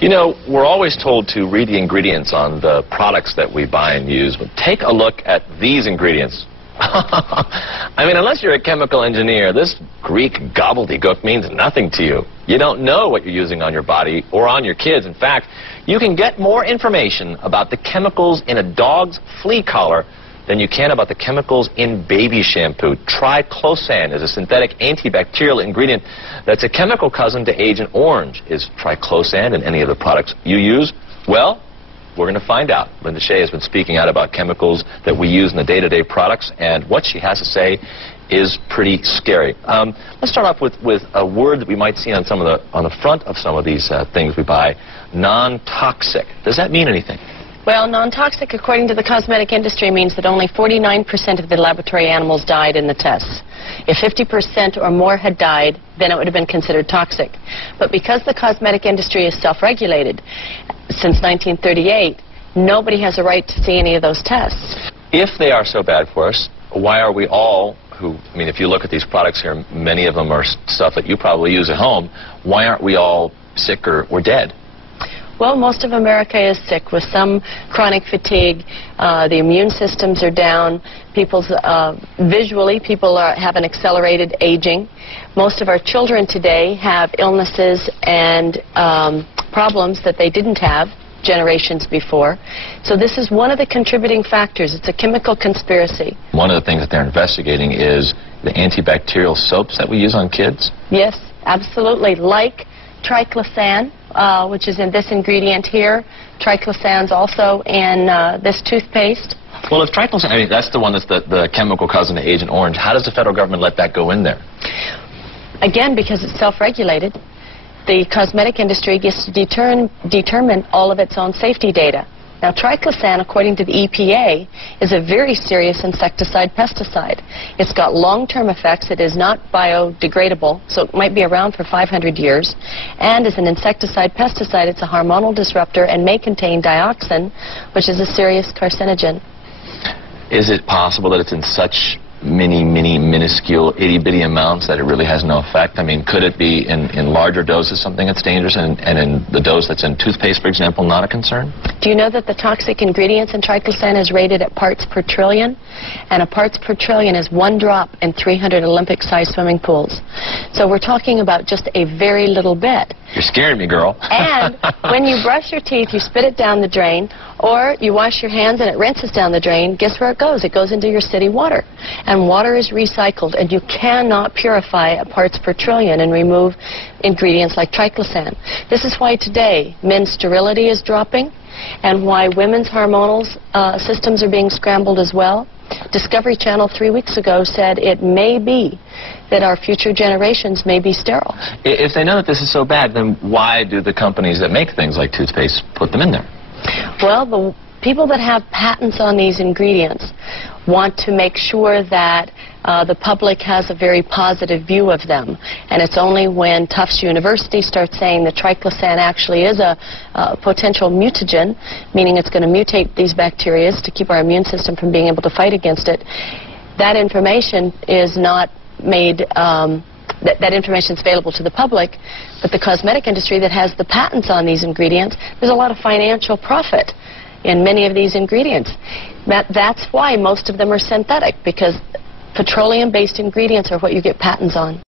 You know, we're always told to read the ingredients on the products that we buy and use, but take a look at these ingredients. I mean, unless you're a chemical engineer, this Greek gobbledygook means nothing to you. You don't know what you're using on your body or on your kids. In fact, you can get more information about the chemicals in a dog's flea collar than you can about the chemicals in baby shampoo. Triclosan is a synthetic antibacterial ingredient that's a chemical cousin to Agent Orange. Is triclosan in any of the products you use? Well, we're going to find out. Linda Shea has been speaking out about chemicals that we use in the day-to-day products, and what she has to say is pretty scary. Let's start off with a word that we might see on the front of some of these things we buy: non-toxic. Does that mean anything? Well, non-toxic, according to the cosmetic industry, means that only 49% of the laboratory animals died in the tests. If 50% or more had died, then it would have been considered toxic. But because the cosmetic industry is self-regulated since 1938, nobody has a right to see any of those tests. If they are so bad for us, why are we all I mean, if you look at these products here, many of them are stuff that you probably use at home. Why aren't we all sick or dead? Well, most of America is sick with some chronic fatigue. The immune systems are down. Visually, people have an accelerated aging. Most of our children today have illnesses and problems that they didn't have generations before. So this is one of the contributing factors. It's a chemical conspiracy. One of the things that they're investigating is the antibacterial soaps that we use on kids. Yes, absolutely. Like triclosan, which is in this ingredient here. Triclosan's also in this toothpaste. Well, if triclosan, I mean, that's the one that's the chemical cousin to Agent Orange, how does the federal government let that go in there? Again, because it's self-regulated. The cosmetic industry gets to determine all of its own safety data. Now, triclosan, according to the EPA, is a very serious insecticide-pesticide. It's got long-term effects. It is not biodegradable, so it might be around for 500 years. And as an insecticide-pesticide, it's a hormonal disruptor and may contain dioxin, which is a serious carcinogen. Is it possible that it's in such minuscule, itty-bitty amounts that it really has no effect? I mean, could it be in larger doses something that's dangerous, and in the dose that's in toothpaste, for example, not a concern? Do you know that the toxic ingredients in triclosan is rated at parts per trillion? And a parts per trillion is 1 drop in 300 Olympic-sized swimming pools. So we're talking about just a very little bit. You're scaring me, girl. And when you brush your teeth, you spit it down the drain, or you wash your hands and it rinses down the drain. Guess where it goes? It goes into your city water. And water is recycled, and you cannot purify a parts per trillion and remove ingredients like triclosan. This is why today men's sterility is dropping, and why women's hormonal systems are being scrambled as well. Discovery Channel 3 weeks ago said it may be that our future generations may be sterile. If they know that this is so bad, then why do the companies that make things like toothpaste put them in there? Well, the people that have patents on these ingredients want to make sure that the public has a very positive view of them. And it's only when Tufts University starts saying that triclosan actually is a potential mutagen, meaning it's going to mutate these bacteria to keep our immune system from being able to fight against it, that information is not made, that information is available to the public, but the cosmetic industry that has the patents on these ingredients, there's a lot of financial profit in many of these ingredients. That's why most of them are synthetic, because petroleum-based ingredients are what you get patents on.